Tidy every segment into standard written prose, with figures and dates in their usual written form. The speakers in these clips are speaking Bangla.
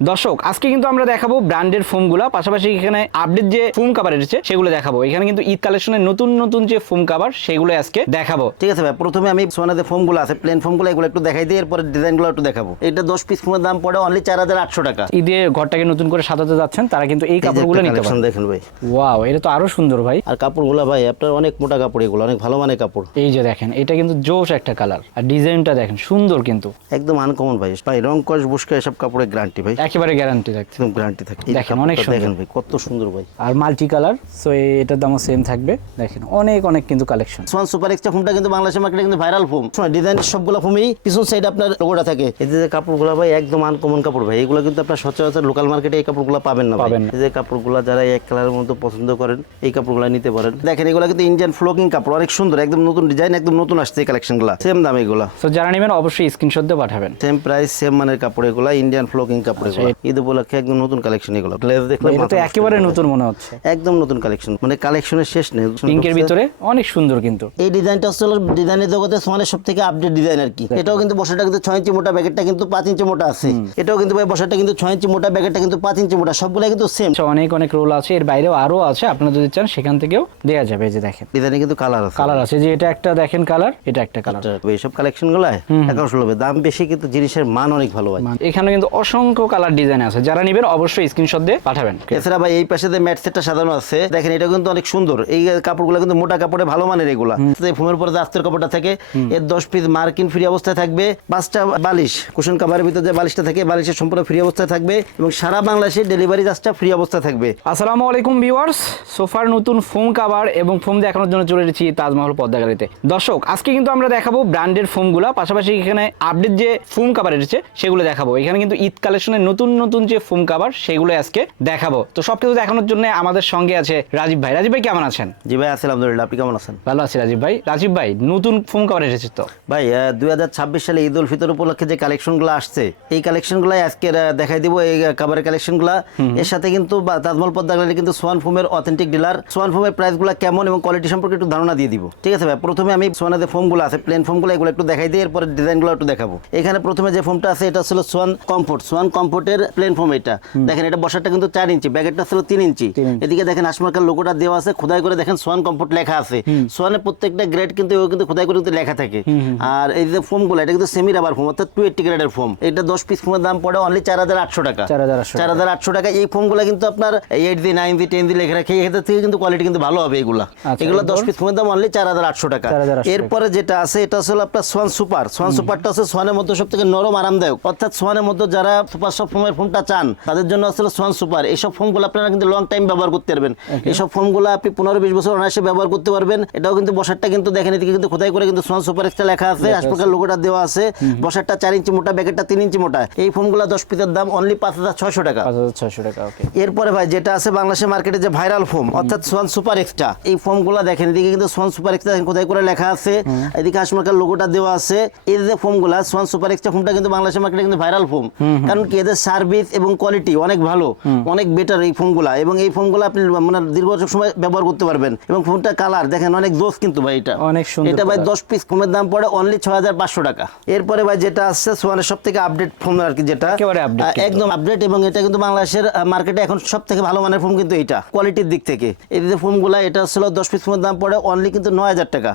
দর্শক আজকে কিন্তু আমরা দেখাবো ব্র্যান্ডের ফোমগুলো, পাশাপাশি এখানে আপডেট যে ফোম কাভার এসেছে সেগুলো দেখাবো। এখানে কিন্তু ঈদ কালেকশনের নতুন নতুন যে ফোম কাভার সেগুলো আজকে দেখাবো। ঠিক আছে ভাই, প্রথমে আমি সোনাদের ফোমগুলো আছে, প্লেন ফোমগুলো এগুলো একটু দেখাই দিই, এরপরে ডিজাইনগুলো একটু দেখাবো। এটা 10 পিস ফোমের দাম পড়ে অনলি 4800 টাকা। ঈদে ঘরটাকে নতুন করে সাজাতে যাচ্ছেন তারা কিন্তু এই কাপড়গুলো নিতে পারেন। দেখেন ভাই, ওয়াও, এটা তো আরো সুন্দর ভাই। আর কাপড়গুলো ভাই আপনার অনেক মোটা কাপড়, এগুলো অনেক ভালো মানের কাপড়। এই যে দেখেন, এটা কিন্তু জোশ একটা কালার, আর ডিজাইনটা দেখেন সুন্দর, কিন্তু একদম আনকমন ভাই। ভাই রং কস বুশকা এসব কাপড়ের গ্যারান্টি ভাই, একেবারে গ্যারান্টি থাকছে। একদম গ্যারান্টি থাকে। দেখেন অনেক সুন্দর, দেখেন ভাই কত সুন্দর ভাই, আর মাল্টি কালার। সো এটার দামও সেম থাকবে। দেখেন অনেক অনেক কিন্তু কালেকশন। সোয়ান সুপার এক্সট্রা ফোমটা কিন্তু বাংলাদেশের মার্কেটে কিন্তু ভাইরাল ফোম। ডিজাইনের সবগুলো ফোমই পিছন সাইডে আপনার লোগোটা থাকে। এই যে কাপড়গুলো ভাই একদম আনকমন কাপড় ভাই, এগুলো কিন্তু আপনার সচরাচর লোকাল মার্কেটে এই কাপড়গুলো পাবেন না ভাই। এই যে কাপড়গুলো যারা এক কালারের মধ্যে পছন্দ করেন এই কাপড়গুলো নিতে পারেন। দেখেন এগুলো কিন্তু ইন্ডিয়ান ফ্লোকিং কাপড়, অনেক সুন্দর, একদম নতুন ডিজাইন, একদম নতুন আসছে এই কালেকশনগুলো। সেম দাম এগুলো। সো যারা নেবেন অবশ্যই স্ক্রিনশট দিয়ে পাঠাবেন। সেম প্রাইস, সেম মানের কাপড় এগুলো, ইন্ডিয়ান ফ্লোকিং কাপড় এগুলো। ঈদ উপলক্ষে একদম নতুন কালেকশন এগুলো। গ্লেজ দেখলে এটা তো একেবারে নতুন মনে হচ্ছে, একদম নতুন কালেকশন, মানে কালেকশনের শেষ নেই। পিঙ্কের ভিতরে অনেক সুন্দর কিন্তু এই ডিজাইনটা হলো ডিজাইনের জগতে সোয়ানের সবথেকে আপডেট ডিজাইন আর কি। এটাও কিন্তু বসাটা কিন্তু 6 ইঞ্চি মোটা, ব্যাকেটটা কিন্তু 5 ইঞ্চি মোটা আছে। এটাও কিন্তু ভাই বসাটা কিন্তু 6 ইঞ্চি মোটা, ব্যাকেটটা কিন্তু 5 ইঞ্চি মোটা, সবগুলো কিন্তু সেম। অনেক অনেক রোল আছে, এর বাইরেও আরো আছে, আপনারা যদি চান সেখান থেকেও দেয়া যাবে। এই যে দেখেন ডিজাইনে কিন্তু কালার আছে, কালার আছে, যে এটা একটা দেখেন কালার, এটা একটা কালার। এইসব কালেকশন গুলো এখন সুলভে, দাম বেশি কিন্তু জিনিসের মান অনেক ভালো ভাই। এখানে কিন্তু অসংখ্য কালার ডিজাইন আছে, যারা নেবেন অবশ্যই স্ক্রিনশট দিয়ে পাঠাবেন। এছাড়া ভাই এই পাশে যে ম্যাট সেটটা সাজানো আছে দেখেন, এটা কিন্তু অনেক সুন্দর। এই কাপড়গুলো কিন্তু মোটা কাপড়ে ভালো মানের এগুলা। ফোমের উপরে যে আস্তর কাপড়টা থাকে, এর 10 পিস মার্কিন ফ্রি অবস্থায় থাকবে। 5টা বালিশ, কুশন কাভারের ভিতরে যে বালিশটা থাকে বালিশের সম্পূর্ণ ফ্রি অবস্থায় থাকবে, এবং সারা বাংলাদেশে ডেলিভারি চার্জটা ফ্রি অবস্থায় থাকবে। আসসালামু আলাইকুম ভিউয়ার্স, সোফার নতুন ফোম কাভার এবং ফোম দেখানোর জন্য চলে এসেছি তাজমহল পদ্মা গ্যালারিতে। দর্শক আজকে কিন্তু আমরা দেখাবো ব্র্যান্ডের ফোমগুলো, পাশাপাশি এখানে আপডেট যে ফোম কাভার এসেছে সেগুলো দেখাবো। এখানে কিন্তু ঈদ কালেকশনের নতুন নতুন যে ফোম কাভার সেগুলো আজকে দেখাবো। তো সবকিছু দেখানোর জন্য আমাদের সঙ্গে আছে রাজীব ভাই। রাজীব ভাই কেমন আছেন? জি ভাই আছি আলহামদুলিল্লাহ, আপনি কেমন আছেন? ভালো আছি রাজীব ভাই। রাজীব ভাই নতুন ফোম কাভার এসেছে তো ভাই 2026 সালে ঈদ উল ফিতর উপলক্ষে যে কালেকশনগুলো আসছে এই কালেকশনগুলো আজকে দেখাই দিব। এই কাভারের কালেকশনগুলো এর সাথে কিন্তু তাজমহল পদ্মা গ্যালারি কিন্তু সোয়ান ফোমের অথেন্টিক ডিলার। সোয়ান ফোমের প্রাইসগুলো কেমন এবং কোয়ালিটি সম্পর্কে একটু ধারণা দিয়ে দিব। ঠিক আছে ভাই, প্রথমে আমি সোয়ানের যে ফোমগুলো আছে প্লেন ফোমগুলো এগুলো একটু দেখাই দিই, এরপরে ডিজাইনগুলো একটু দেখাবো। এখানে প্রথমে যে ফোমটা আছে এটা ছিল সোয়ান কমফোর্ট। সোয়ান কমফোর্টের প্লেন ফোম। এটা দেখেন, এটা বসাটা কিন্তু 4 ইঞ্চি, ব্যাকেটটা ছিল 3 ইঞ্চি। এদিকে দেখেন আশমার্কার লোগোটা দেওয়া আছে, খোদাই করে দেখেন সোয়ান কমফোর্ট লেখা আছে। সোয়ানের প্রত্যেকটা গ্রেড কিন্তু খোদাই করে কিন্তু লেখা থাকে। আর এই যে ফোমগুলো এটা কিন্তু সেমি রাবার ফোম, অর্থাৎ 280 গ্রেডের ফোম। এটা 10 পিস ফোমের দাম পড়ে অনলি 4800 টাকা। 4800 টাকা। এই ফোমগুলো কিন্তু আপনার 8 দি 9 দি 10 দি লেখা রাখে, এখান থেকে কিন্তু কোয়ালিটি কিন্তু ভালো হবে এগুলা। এগুলো 10 পিস ফোমের দাম অনলি 4800 টাকা। এরপরে যেটা আছে এটা হলো আপনার সোয়ান সুপার। সোয়ান সুপারটা হচ্ছে সোয়ানের মধ্যে সবথেকে নরম আরামদায়ক, অর্থাৎ সোয়ানের মধ্যে যারা সুপার সব ফোমের ফোমটা চান তাদের জন্য আসলে সোয়ান সুপার। এইসব ফোমগুলো আপনারা কিন্তু লং টাইম ব্যবহার করতে পারবেন। এইসব ফোমগুলো আপনি 15-20 বছর অনায়াসে ব্যবহার করতে পারবেন। এটাও কিন্তু বসারটা কিন্তু দেখেন, এদিকে কিন্তু খোদাই করে কিন্তু সোয়ান সুপার এক্সট্রা লেখা আছে, আশপাশের লোগোটা দেওয়া আছে। বসারটা 4 ইঞ্চি মোটা, ব্যাকেটটা 3 ইঞ্চি মোটা। এই ফোমগুলো 10 পিসের দাম অনলি 5600 টাকা। 5600 টাকা। ওকে। এরপরে ভাই যেটা আছে বাংলাদেশের মার্কেটে যে ভাইরাল ফোম, অর্থাৎ সোয়ান সুপার এক্সট্রা। এই ফোমগুলো দেখেন, এদিকে কিন্তু সোয়ান সুপার এক্সট্রা খোদাই করে লেখা আছে, এদিকে আশমার্কার লোগোটা দেওয়া আছে। এই যে ফোমগুলো সোয়ান সুপার এক্সট্রা ফোমটা কিন্তু বাংলাদেশের মার্কেটে কিন্তু ভাইরাল ফোম, কারণ কি এদের সার্ভিস এবং কোয়ালিটি অনেক ভালো, অনেক বেটার এই ফোমগুলা। এবং এই ফোমগুলো আপনি মানে দীর্ঘ সময় ব্যবহার করতে পারবেন। এবং ফোমটা কালার দেখেন অনেক জোস কিন্তু ভাই, এটা অনেক সুন্দর। এটা ভাই 10 পিস ফোমের দাম পড়ে অনলি 6500 টাকা। এরপরে ভাই যেটা আসছে সোয়ানের সবথেকে আপডেট ফোম আর কি, যেটা একদম আপডেট, এবং এটা কিন্তু বাংলাদেশের মার্কেটে এখন সবথেকে ভালো মানের ফোম কিন্তু এটা কোয়ালিটির দিক থেকে। এই যে ফোমগুলা এটা ছিল 10 পিস ফোমের দাম পড়ে অনলি কিন্তু 9000 টাকা।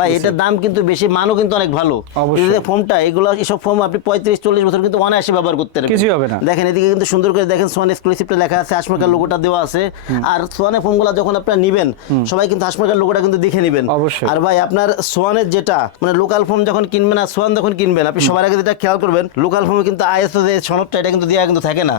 ভাই এটার দাম কিন্তু বেশি, মানও কিন্তু অনেক ভালো। এই যে ফোমটা, এগুলো এসব ফোম আপনি 35-40 বছর কিন্তু অনায়াসে ব্যবহার করতে পারবেন, কিছুই হবে না। দেখেন এদিকে কিন্তু সুন্দর করে দেখেন সোয়ান এক্সক্লুসিভটা লেখা আছে, আশমার্কার লোগোটা দেওয়া আছে। আর সোয়ানের ফোমগুলা যখন আপনারা নেবেন সবাই কিন্তু আশমার্কার লোগোটা কিন্তু দেখে নেবেন। আর ভাই আপনার সোয়ানের যেটা মানে লোকাল ফোম যখন কিনবেন আর সোয়ান যখন কিনবেন, আপনি সবার আগে যেটা খেয়াল করবেন, লোকাল ফোমে কিন্তু আইএসও যে সনদটা এটা কিন্তু দেওয়া কিন্তু থাকে না।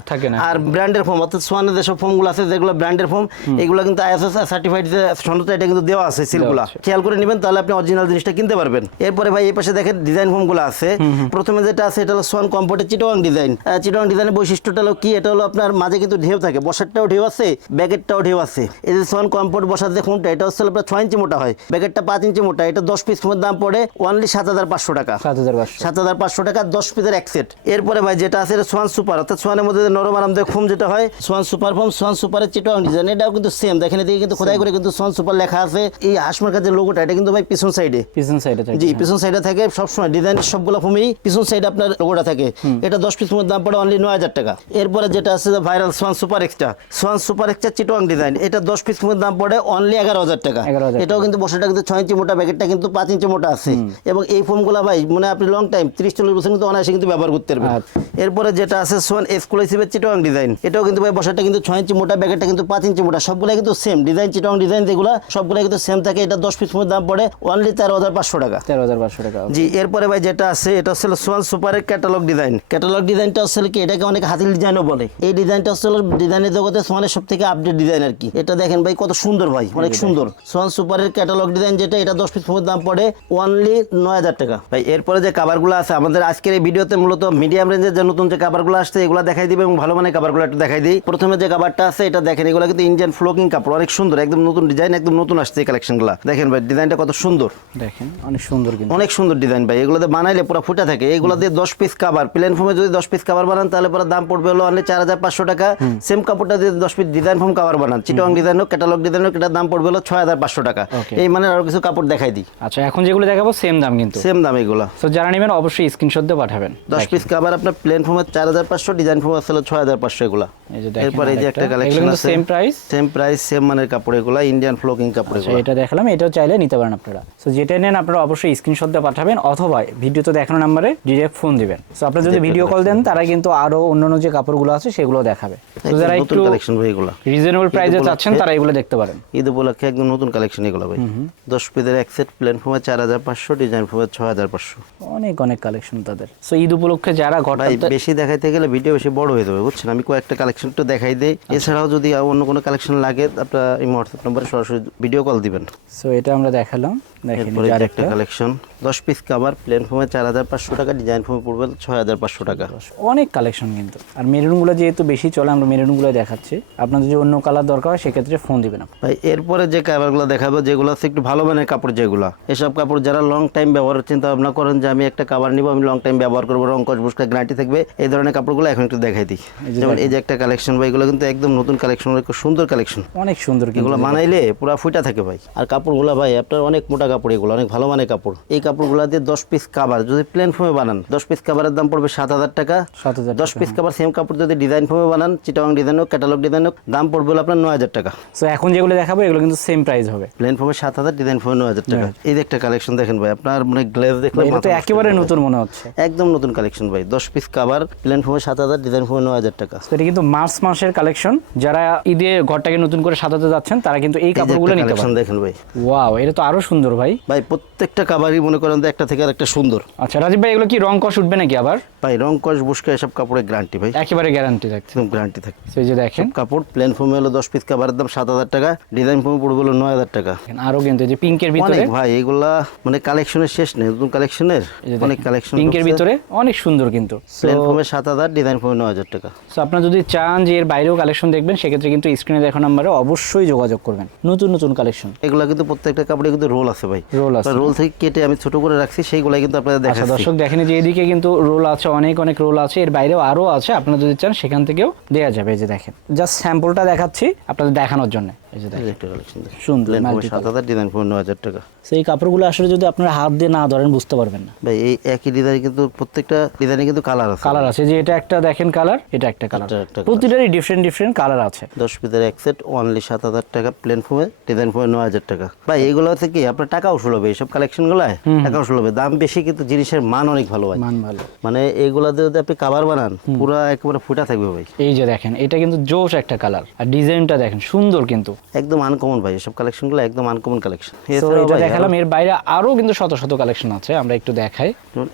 আর ব্র্যান্ডের ফোম, অর্থাৎ সোয়ানের যেসব ফোমগুলো আছে যেগুলো ব্র্যান্ডের ফোম, এগুলো কিন্তু আইএসও সার্টিফাইড যে সনদটা এটা কিন্তু দেওয়া আছে, সিলগুলা খেয়াল করে নেবেন, তাহলে আপনি অরিজিনাল জিনিসটা কিনতে পারবেন। এরপরে ভাই এই পাশে দেখেন ডিজাইন ফোমগুলো আছে। প্রথমে যেটা আছে এটা হলো সোয়ান কমফোর্টের চিটাগাং ডিজাইন। চিটাগাং ডিজাইনের বৈশিষ্ট্যটা হলো কি, এটা হলো আপনার মাঝে কিন্তু ঢেউ থাকে, বসারটাও ঢেউ আছে, ব্যাকেটটাও ঢেউ আছে। এই যে সোয়ান কমফোর্ট বসার যে ফোমটা, এটা হচ্ছে আপনার 6 ইঞ্চি মোটা হয়, ব্যাকেটটা 5 ইঞ্চি মোটা। এটা 10 পিস ফোমের দাম পড়ে অনলি 7500 টাকা। 7500 টাকা 10 পিসের এক সেট। এরপরে ভাই যেটা আছে এটা সোয়ান সুপার, অর্থাৎ সোয়ানের মধ্যে নরম আরামদায়ক ফোম যেটা হয়, সোয়ান সুপার ফোম। সোয়ান সুপারের চিটাগাং ডিজাইন, এটাও কিন্তু সেম, দেখেন এদিকে কিন্তু খোদাই করে কিন্তু সোয়ান সুপার লেখা আছে। এই আশমার্কার যে লোগোটা এটা কিন্তু ভাই পিছন সাইডে থাকে। জি, পিছন সাইডে থাকে সবসময়। ডিজাইনের সবগুলো ফোমই পিছন সাইডে আপনার লোগোটা থাকে। এটা 10 পিস ফোমের দাম পড়ে অনলি 9,000 টাকা। এরপরে যেটা আছে ভাইরাল সোয়ান সুপার এক্সট্রা চিটোয়াং ডিজাইন, এটা 10 পিস ফোমের দাম পড়ে অনলি 11,000 টাকা। 11,000 এটাও কিন্তু বসাটা কিন্তু 6 ইঞ্চি মোটা, প্যাকেটটা কিন্তু 5 ইঞ্চি মোটা আছে। এবং এই ফোমগুলো ভাই মানে আপনি লং টাইম 30-40 বছর কিন্তু অনায়াসে কিন্তু ব্যবহার করতে পারবেন। এরপরে যেটা আছে সোয়ান এক্সক্লুসিভের চিটোয়াং ডিজাইন, এটাও কিন্তু ভাই বসাটা কিন্তু 6 ইঞ্চি মোটা, প্যাকেটটা কিন্তু 5 ইঞ্চি মোটা, সবগুলো কিন্তু সেম ডিজাইন, চিটোয়াং ডিজাইন যেগুলো সবগুলো কিন্তু সেম থাকে। এটা 10 পিস ফোমের দাম পড়ে অনলি 13,500 টাকা। 13,500 টাকা। জি, এরপরে ভাই যেটা আছে এটা হচ্ছে সোয়ান সুপারের ক্যাটালগ ডিজাইনটা হচ্ছে কি, এটাকে অনেক হাতিল ডিজাইনও বলে। এই ডিজাইনটা হচ্ছে ডিজাইনের জগতে সোয়ানের সব থেকে আপডেট ডিজাইন আর কি। এটা দেখেন ভাই কত সুন্দর ভাই, অনেক সুন্দর সোয়ান সুপারের ক্যাটালগ ডিজাইন, যেটা এটা 10 পিস ফোমের দাম পড়ে অনলি 9,000 টাকা। ভাই এরপরে যে কাভারগুলো আছে আমাদের আজকের এই ভিডিওতে মূলত মিডিয়াম রেঞ্জের যে নতুন যে কাভারগুলো আসছে এগুলো দেখাই দিবে এবং ভালো মানের কাভারগুলো একটু দেখাই দিই। প্রথমে যে কাভারটা আছে এটা দেখেন, এগুলো কিন্তু ইন্ডিয়ান ফ্লোকিং কাপড়, অনেক সুন্দর, একদম নতুন ডিজাইন, একদম নতুন আসছে এই কালেকশনগুলো। দেখেন ভাই ডিজাইনটা কত সুন্দর, দেখেন অনেক সুন্দর কিন্তু, অনেক সুন্দর ডিজাইন ভাই। এগুলোতে বানাইলে পুরো ফুটা থাকে। এগুলো দিয়ে 10 পিস কাভার, প্লেন ফোমে যদি 10 পিস কাভার বানান তাহলে পুরো দাম পড়বে হলো অনলি 4,500 টাকা। সেম কাপড়টা দিয়ে 10 পিস ডিজাইন ফোম কাভার বানান, চিটোয়াং ডিজাইন হোক, ক্যাটালগ ডিজাইন হোক, এটার দাম পড়বে হলো 6,500 টাকা। এই মানে আরো কিছু কাপড় দেখাই দিই। আচ্ছা এখন যেগুলো দেখাবো সেম দাম কিন্তু, সেম দাম এগুলো। তো যারা নেবেন অবশ্যই স্ক্রিনশট দিয়ে পাঠাবেন। 10 পিস কাভার আপনার প্লেন ফোমে 4,500, ডিজাইন ফোম আছে 6,500 এগুলো। এই যে দেখেন, এরপর এই যে একটা কালেকশন আছে, সেম প্রাইস, সেম মানের কাপড়, এগুলো ইন্ডিয়ান ফ্লোকিং কাপড় এগুলো। এটা দেখালাম, এটাও চাইলে নিতে পারেন আপনারা। সো যেটা নেন আপনারা অবশ্যই স্ক্রিনশট দিয়ে পাঠাবেন অথবা ভিডিওতে দেখানো নম্বরে ডিরেক্ট ফোন দিবেন। সো আপনারা যদি ভিডিও কল দেন তারা কিন্তু আরো অন্যান্য যে কাপড়গুলো আছে সেগুলো দেখাবে। তো যারা একটু কালেকশন ভাই এগুলো রিজনেবল প্রাইসে চাচ্ছেন তারা এগুলো দেখতে পারেন। ঈদ উপলক্ষে একদম নতুন কালেকশন এগুলো ভাই। 10 পিসের এক সেট, প্লেন ফোমে 4,500, ডিজাইন ফোমে 6,500। অনেক কালেকশন তাদের। সো ঈদ উপলক্ষে যারা ভাই বেশি দেখাইতে গেলে ভিডিও বেশি বড় হয়ে যাবে বুঝছেন, আমি কয়েকটা কালেকশন একটু দেখাই দেই। এছাড়াও যদি অন্য কোনো কালেকশন লাগে আপনারা এই হোয়াটসঅ্যাপ নম্বরে সরাসরি ভিডিও কল দিবেন। সো এটা আমরা দেখালাম, দেখেন এরপরে যে একটা কালেকশন 10 পিস কভার, প্লেন ফোমে 4,500 টাকা, ডিজাইন ফোমে পড়বে 6,500 টাকা। অনেক কালেকশন কিন্তু। আর মেরুনগুলো যেহেতু বেশি চলে আমরা মেরুনগুলো দেখাচ্ছি, আপনাদের যদি অন্য কালার দরকার হয় সেক্ষেত্রে ফোন দিবেন। ভাই এরপরে যে কাভারগুলো দেখাবো যেগুলো আছে একটু ভালো মানের কাপড়, যেগুলো এসব কাপড় যারা লং টাইম ব্যবহারের চিন্তা ভাবনা করেন যে আমি একটা কাভার নিব, আমি লং টাইম ব্যবহার করবো, রং কস বুসকা গ্যারান্টি থাকবে, এই ধরনের কাপড়গুলো এখন একটু দেখাই দিই। যেমন এই যে একটা কালেকশন ভাই, এগুলো কিন্তু একদম নতুন কালেকশন, অনেক সুন্দর কালেকশন, অনেক সুন্দর, এগুলো বানাইলে পুরো ফুটা থাকে ভাই। আর কাপড়গুলো ভাই আপনার অনেক মোটা কাপড়, এগুলো অনেক ভালো মানের কাপড়। এই কাপড়গুলো দিয়ে 10 পিস কাভার যদি প্লেন ফোমে বানান, 10 পিস কাভারের দাম পড়বে 7,000 টাকা। 7,000। 10 পিস কাভার সেম কাপড় যদি ডিজাইন ফোমে বানান, চিটাং ডিজাইন হোক, ক্যাটালগ ডিজাইন হোক, দাম পড়বে হলো আপনার 9,000 টাকা। সো এখন যেগুলো দেখাবো এগুলো কিন্তু সেম প্রাইস হবে, প্লেন ফোমে 7,000, ডিজাইন ফোমে 9,000 টাকা। এই যে একটা কালেকশন দেখেন ভাই, আপনার মানে গ্লেজ দেখলে এটা তো একেবারে নতুন মনে হচ্ছে, একদম নতুন কালেকশন ভাই। 10 পিস কাভার, প্লেন ফোমে 7,000, ডিজাইন ফোমে 9,000 টাকা। তো এটা কিন্তু মার্চ মাসের কালেকশন। যারা ঈদে ঘরটাকে নতুন করে সাজাতে যাচ্ছেন তারা কিন্তু এই কাপড়গুলো নিতে পারেন। দেখেন ভাই, ওয়াও, এটা তো আরো সুন্দর ভাই। ভাই প্রত্যেকটা কাভারই মনে করেন একটা থেকে আরেকটা সুন্দর। আচ্ছা রাজীব ভাই, এগুলো কি রং কস উঠবে নাকি আবার? ভাই রং কস বুসকা এসব কাপড়ের গ্যারান্টি ভাই, একেবারে গ্যারান্টি থাকছে, একদম গ্যারান্টি থাকে। সেই যে দেখেন কাপড় প্লেন ফোমে হলো 10 পিস কাভারের দাম 7,000 টাকা, ডিজাইন ফোমে পড়বে হলো 9,000 টাকা। আরো কিন্তু এই যে পিঙ্কের ভিতরে অনেক ভাই, এগুলা মানে কালেকশনের শেষ নেই, নতুন কালেকশনের অনেক কালেকশন। পিঙ্কের ভিতরে অনেক সুন্দর কিন্তু। প্লেন ফোমে 7,000, ডিজাইন ফোমে 9,000 টাকা। সো আপনারা যদি চান যে এর বাইরেও কালেকশন দেখবেন সেক্ষেত্রে কিন্তু স্ক্রিনে দেখা নম্বরে অবশ্যই যোগাযোগ করবেন। নতুন নতুন কালেকশন এগুলা কিন্তু প্রত্যেকটা কাপড়ে কিন্তু রোল আছে ভাই, রোল আছে, রোল থেকে কেটে আমি ছোট করে রাখছি, সেইগুলাই কিন্তু আপনাদের আচ্ছা দেখাচ্ছি। দর্শক দেখেন যে এদিকে কিন্তু রোল আছে, অনেক রোল আছে, এর বাইরেও আরো আছে, আপনারা যদি চান সেখান থেকেও দেওয়া যাবে। এই যে দেখেন জাস্ট স্যাম্পলটা দেখাচ্ছি আপনাদের দেখানোর জন্য। এই যে দেখেন একটা কালেকশন সুন্দর প্লেন ফোমে মাল্টি 7,000, ডিজাইন ফোমে 9,000 টাকা। সেই কাপড়গুলো আসলে যদি আপনারা হাত দিয়ে না ধরেন বুঝতে পারবেন না ভাই। এই একই ডিজাইন কিন্তু প্রত্যেকটা ডিজাইনে কিন্তু কালার আছে, কালার আছে, যে এটা একটা দেখেন কালার, এটা একটা কালার, এটা একটা প্রতিটারই ডিফারেন্ট কালার আছে। 10 পিসের এক সেট অনলি 7,000 টাকা, প্লেন ফোমে, ডিজাইন ফোমে 9,000 টাকা। ভাই এগুলো থেকে আপনার টাকা উসুল হবে, এইসব কালেকশন গুলায় টাকা উসুল হবে। দাম বেশি কিন্তু জিনিসের মান অনেক ভালো ভাই, মান ভালো। মানে এইগুলা দিয়ে যদি আপনি কাভার বানান পুরো একেবারে ফুটা থাকবে ভাই। এই যে দেখেন এটা কিন্তু জোশ একটা কালার, আর ডিজাইনটা দেখেন সুন্দর কিন্তু, একদম আনকমন ভাই, এসব কালেকশন গুলো একদম আনকমন কালেকশন। তো এটা দেখালাম, এর বাইরে আরো কিন্তু শত শত কালেকশন আছে, আমরা একটু দেখাই।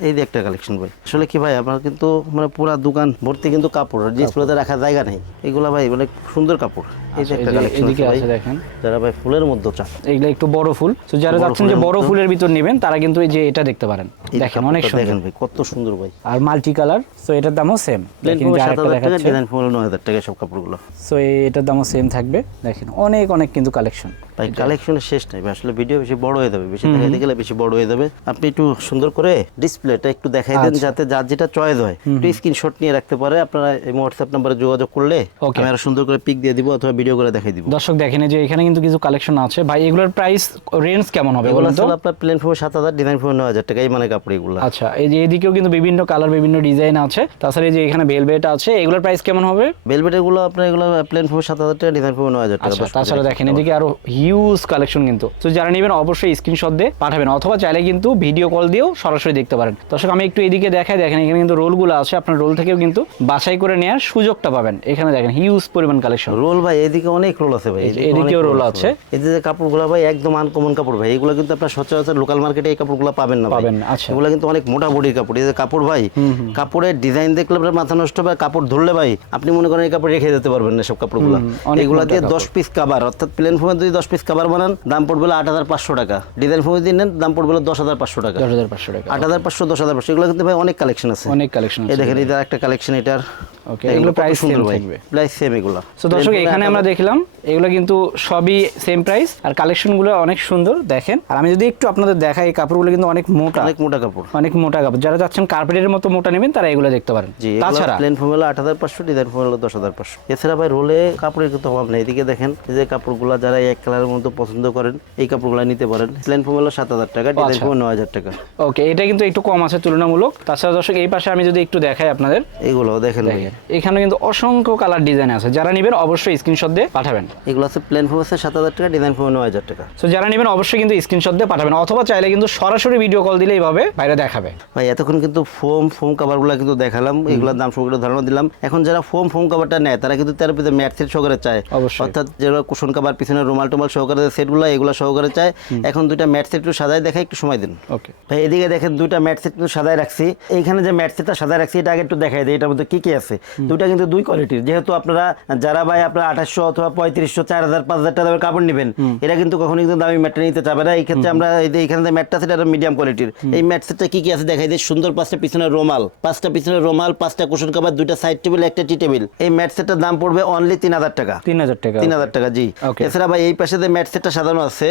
এই যে একটা কালেকশন ভাই, আসলে কি ভাই আপনার কিন্তু মানে পুরো দোকান ভর্তি কিন্তু কাপড়, ডিসপ্লেতে রাখার জায়গা নেই। এগুলা ভাই মানে সুন্দর কাপড়। এই যে একটা কালেকশন এদিকে ভাই, আছে দেখেন, যারা ভাই ফুলের মধ্যে চান, এগুলো একটু বড় ফুল, তো যারা যাচ্ছেন যে বড় ফুলের ভিতর নেবেন তারা কিন্তু এই যে এটা দেখতে পারেন, দেখেন অনেক সুন্দর, দেখেন ভাই কত সুন্দর ভাই, আর মাল্টি কালার। সো এটার দামও সেম, প্লেন দেখেন ফোমে যে আরেকটা 7,000 টাকা, দেখাচ্ছে, ডিজাইন ফোমে 9,000 টাকা সব কাপড়গুলো। সো এটার দামও সেম থাকবে। দেখেন অনেক কিন্তু কালেকশন। ভাই কালেকশনের শেষ নাই ভাই, আসলে ভিডিও বেশি বড় হয়ে যাবে, বেশি দেখাইতে গেলে বেশি বড় হয়ে যাবে। আপনি একটু সুন্দর করে ডিসপ্লেটা একটু দেখাই দেন, যাতে যার যেটা চয়েস হয় একটু স্ক্রিনশট নিয়ে রাখতে পারে। আপনারা এই হোয়াটসঅ্যাপ নাম্বারে যোগাযোগ করলে Okay. আমি আরো সুন্দর করে পিক দিয়ে দিব অথবা ভিডিও করে দেখাই দিব। দর্শক দেখেন এই যে এখানে কিন্তু কিছু কালেকশন আছে ভাই, এগুলোর প্রাইস রেঞ্জ কেমন হবে এগুলো বলুন তো? আসলে আপনার প্লেন ফোমে 7000, ডিজাইন ফোমে 9000 টাকা, এই মানে কাপড় এগুলো। আচ্ছা, এই যে এদিকেও কিন্তু বিভিন্ন কালার বিভিন্ন ডিজাইন আছে, তাছাড়া এই যে এখানে ভেলভেট আছে, এগুলোর প্রাইস কেমন হবে? ভেলভেট এগুলো আপনার এগুলো প্লেন ফোমে 7000 টাকা, ডিজাইন ফোমে 9000 টাকা। আচ্ছা, তাছাড়া দেখেন এদিকে আরো হিউজ কালেকশন কিন্তু, তো যারা নেবেন অবশ্যই স্ক্রিনশট দিয়ে পাঠাবেন, অথবা চাইলে কিন্তু ভিডিও কল দিয়েও সরাসরি দেখতে পারেন। দর্শক আমি একটু এদিকে দেখাই, দেখেন এখানে কিন্তু রোলগুলো আছে, আপনার রোল থেকেও কিন্তু বাছাই করে নেওয়ার সুযোগটা পাবেন। এখানে দেখেন হিউজ পরিমাণ কালেকশন। রোল ভাই এদিকে অনেক রোল আছে ভাই, এদিকেও রোল আছে। এই যে কাপড়গুলো ভাই একদম আনকমন কাপড় ভাই, এগুলো কিন্তু আপনার সচরাচর লোকাল মার্কেটে এই কাপড়গুলো পাবেন না ভাই। পাবেন না, আচ্ছা। এগুলো কিন্তু অনেক মোটা বডির কাপড়। এই যে কাপড় ভাই, কাপড়ের ডিজাইন দেখলে আপনার মাথা নষ্ট হবে, কাপড় ধরলে ভাই আপনি মনে করেন এই কাপড় রেখে দিতে পারবেন না সব কাপড়গুলো। অনেক এগুলো মোটা দিয়ে কাপড়। 10 পিস কভার, অর্থাৎ প্লেন ফোমে যদি 10 পিস কভার বানান দাম পড়বে 8500 টাকা, ডিজাইন ফোমে দিয়ে নেন দাম পড়বে 10500 টাকা। 10500 টাকা, 8500, 10500, এগুলো কিন্তু ভাই অনেক কালেকশন আছে, অনেক কালেকশন এই আছে। দেখেন এটা একটা কালেকশন এটার। ওকে, এগুলো প্রাইস সেম থাকবে। প্রাইস সেম এগুলো। তো দর্শক এখানে আমরা দেখলাম এগুলো কিন্তু সবই সেম প্রাইস, আর কালেকশনগুলো অনেক সুন্দর দেখেন। আর আমি যদি একটু আপনাদের দেখাই, এই কাপড়গুলো কিন্তু অনেক মোটা, অনেক মোটা কাপড়, অনেক মোটা কাপড়। যারা যাচ্ছেন কার্পেটের মতো মোটা নেবেন তারা এগুলো দেখতে পারেন। জি। তাছাড়া প্লেন ফোম হলো 8500, ডিজাইন ফোম হলো 10500। এছাড়া ভাই রোলে কাপড়ের কিন্তু অভাব নেই। এদিকে দেখেন এই যে কাপড়গুলো যারা এক কালারের মতো পছন্দ করেন এই কাপড়গুলো নিতে পারেন। প্লেন ফোম হলো 7000 টাকা, ডিজাইন ফোম 9000 টাকা। ওকে, এটা কিন্তু একটু কম আছে তুলনামূলক। তাছাড়া দর্শক এই পাশে আমি যদি একটু দেখাই আপনাদের, এইগুলো দেখেন ভাই, এখানে কিন্তু অসংখ্য কালার ডিজাইন আছে। যারা নেবেন অবশ্যই স্ক্রিনশট দিয়ে পাঠাবেন। এগুলো আছে প্লেন ফোম আছে 7000 টাকা, ডিজাইন ফোম 9000 টাকা। তো যারা নেবেন অবশ্যই কিন্তু স্ক্রিনশট দিয়ে পাঠাবেন, অথবা চাইলে কিন্তু সরাসরি ভিডিও কল দিলে এইভাবে বাইরে দেখাবে। ভাই এতক্ষণ কিন্তু ফোম কাভারগুলো কিন্তু দেখালাম, এগুলোর দাম সহকারে ধারণা দিলাম। এখন যারা ফোম কাভারটা নেয় তারা কিন্তু তার ভিতরে ম্যাট সেট সহকারে চায়, অবশ্যই। অর্থাৎ যেগুলো কুশন কাভার পিছনে রুমাল টুমাল সহকারে সেটগুলো এগুলো সহকারে চায়। এখন দুইটা ম্যাট সেট একটু সাজায় দেখাই, একটু সময় দিন। ওকে ভাই এদিকে দেখেন দুইটা ম্যাট সেট কিন্তু সাজায় রাখছি। এইখানে যে ম্যাট সেটটা সাজায় রাখছি এটা আগে একটু দেখাই দিই, এটার মধ্যে কি কি আছে। দুইটা কিন্তু দুই কোয়ালিটির, যেহেতু আপনারা যারা ভাই আপনারা 2800 অথবা 3500, 4000, 5000 টাকা দামের কাপড় নেবেন, এটা কিন্তু কখনো কিন্তু দামি ম্যাটটা নিতে চাবে না। এই ক্ষেত্রে আমরা এইখানে যে ম্যাটটা সেটা মিডিয়াম কোয়ালিটির। এই ম্যাট সেটটা কি কি আছে দেখাই দিই। সুন্দর 5টা পিছনে রুমাল, 5টা পিছনে রুমাল, 5টা কুশন কভার, 2টা সাইড টেবিল, একটা টি টেবিল। এই ম্যাট সেটটার দাম পড়বে অনলি 3000 টাকা। 3000 টাকা, 3000 টাকা, জি। Okay. এছাড়া ভাই এই পাশে যে ম্যাট সেটটা সাজানো আছে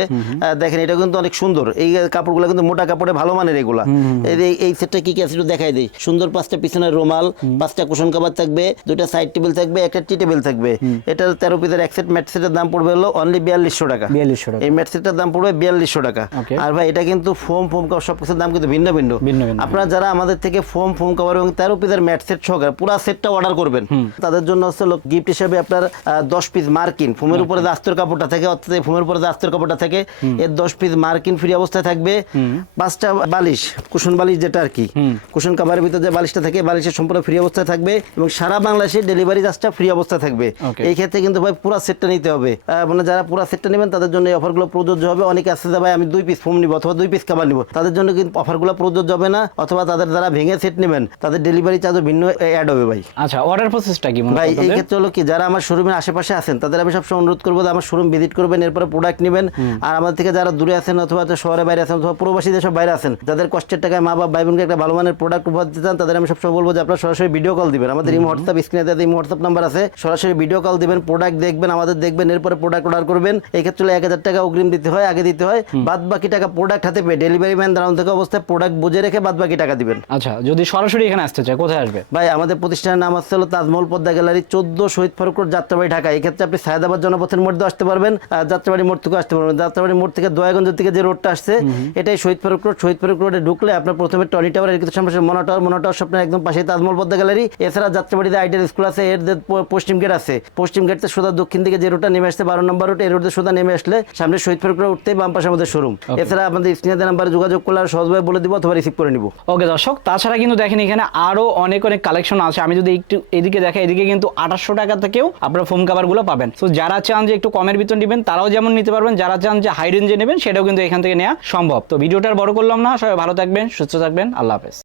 দেখেন, এটা কিন্তু অনেক সুন্দর। এই কাপড়গুলো কিন্তু মোটা কাপড়ে ভালো মানের এগুলা। এই সেটটা কি কি আছে একটু দেখাই দিই। সুন্দর 5টা পিছনে রুমাল, 5টা কুশন কভার থাকবে, 2টা সাইড টেবিল থাকবে, একটা টি টেবিল থাকবে। এটার 13 পিসের এক সেট ম্যাট সেটের দাম পড়বে হলো অনলি 4200 টাকা। 4200 টাকা। এই ম্যাট সেটটার দাম পড়বে 4200 টাকা। Okay. আর ভাই এটা কিন্তু ফোম সব কিছুর দাম কিন্তু ভিন্ন ভিন্ন। ভিন্ন ভিন্ন। আপনারা যারা আমাদের থেকে ফোম কভার এবং 13 পিসের ম্যাট সেট সহকারে পুরো সেটটা অর্ডার করবেন, তাদের জন্য হচ্ছে গিফট হিসেবে আপনার 10 পিস মার্কিন ফোমের উপরে যে আস্তর কাপড়টা থাকে, অর্থাৎ এই ফোমের উপরে যে আস্তর কাপড়টা থাকে, এর 10 পিস মার্কিন ফ্রি অবস্থায় থাকবে। 5টা বালিশ, কুশন বালিশ যেটা আর কি, কুশন কভারের ভিতরে যে বালিশটা থাকে, বালিশের সম্পূর্ণ ফ্রি অবস্থায় থাকবে এবং সারা বাংলাদেশে ডেলিভারি চার্জটা ফ্রি অবস্থায় থাকবে। Okay. এই ক্ষেত্রে কিন্তু ভাই পুরো সেটটা নিতে হবে। মানে যারা পুরো সেটটা নেবেন তাদের জন্য এই অফারগুলো প্রযোজ্য হবে। অনেকে আছে যে ভাই আমি 2 পিস ফোম নিব অথবা 2 পিস কভার নিব, তাদের জন্য কিন্তু অফারগুলো প্রযোজ্য হবে না। অথবা তাদের যারা ভেঙে সেট নেবেন তাদের ডেলিভারি চার্জও ভিন্ন অ্যাড হবে ভাই। আচ্ছা, অর্ডার প্রসেসটা কি ভাই এই ক্ষেত্রে হলো কি, যারা আমার শোরুমের আশেপাশে আছেন তাদের আমি সবসময় অনুরোধ করবো যে আমার শোরুম ভিজিট করবেন, এরপরে প্রোডাক্ট নেবেন। আর আমাদের থেকে যারা দূরে আছেন অথবা শহরে বাইরে আছেন অথবা প্রবাসী দেশের বাইরে আছেন, যাদের কষ্টের টাকায় মা বাবা ভাই বোনকে একটা ভালো মানের প্রোডাক্ট উপহার দিতে চান, তাদের আমি সবসময় বলবো যে আপনারা সরাসরি ভিডিও কল দিবেন। আমাদের এই হোয়াটসঅ্যাপ স্ক্রিনে দেওয়া এই হোয়াটসঅ্যাপ নাম্বার আছে, সরাসরি ভিডিও কল দিবেন, প্রোডাক্ট দেখবেন, আমাদের দেখবেন, এরপরে প্রোডাক্ট অর্ডার করবেন। এই ক্ষেত্রে 1000 টাকা অগ্রিম দিতে হয়, আগে দিতে হয়। বাদ বাকি টাকা প্রোডাক্ট হাতে পেয়ে ডেলিভারি ম্যান দাঁড়ানো থাকা অবস্থায় প্রোডাক্ট বুঝে রেখে বাদ বাকি টাকা দিবেন। আচ্ছা, যদি সরাসরি এখানে আসতে চায় কোথায় আসবে? ভাই আমাদের প্রতিষ্ঠানের নাম হচ্ছে হলো তাজমহল পদ্মা গ্যালারি, 14 শহীদ ফারুক রোড, যাত্রাবাড়ি, ঢাকা। এই ক্ষেত্রে আপনি সায়দাবাদ জনপথের মধ্যে আসতে পারবেন, যাত্রাবাড়ি মোড় থেকে আসতে পারবেন। যাত্রাবাড়ি মোড় থেকে দয়াগঞ্জের থেকে যে রোডটা আসছে এটাই শহীদ ফারুক রোড। শহীদ ফারুক রোডে ঢুকলে আপনার প্রথমে টনি টাওয়ার, এর কিছু সামনে মনো টাওয়ার স্বপ্নের একদম পাশে তাজমহল পদ্মা গ্যালারি। এছাড়া যাত্রাবাড়িতে আইডিয়াল স্কুল আছে, এর যে পশ্চিম গেট আছে, পশ্চিম গেট থেকে সোজা দক্ষিণ দিকে যে রোডটা নেমে আসছে 12 নম্বর রোড, এই রোডে সোজা নেমে আসলে সামনে শহীদ ফারুক রোড উঠতে বাম পাশে আমাদের শোরুম। এছাড়া আমাদের স্ক্রিনে দেওয়া নাম্বারে যোগাযোগ করলে আর সহজভাবে বলে দিব অথবা রিসিভ করে নিব। ওকে দর্শক, তাছাড়া কিন্তু দেখেন এখানে আরো অনেক কালেকশন আছে। আমি যদি একটু এদিকে দেখাই, এদিকে কিন্তু 2800 টাকা থেকেও আপনারা ফোম কাভারগুলো পাবেন। তো যারা চান যে একটু কমের ভিতর নেবেন তারাও যেমন নিতে পারবেন, যারা চান যে হাই রেঞ্জে নেবেন সেটাও কিন্তু এখান থেকে নেওয়া সম্ভব। তো ভিডিওটা আর বড় করলাম না, সবাই ভালো থাকবেন, সুস্থ থাকবেন, আল্লাহ হাফেজ।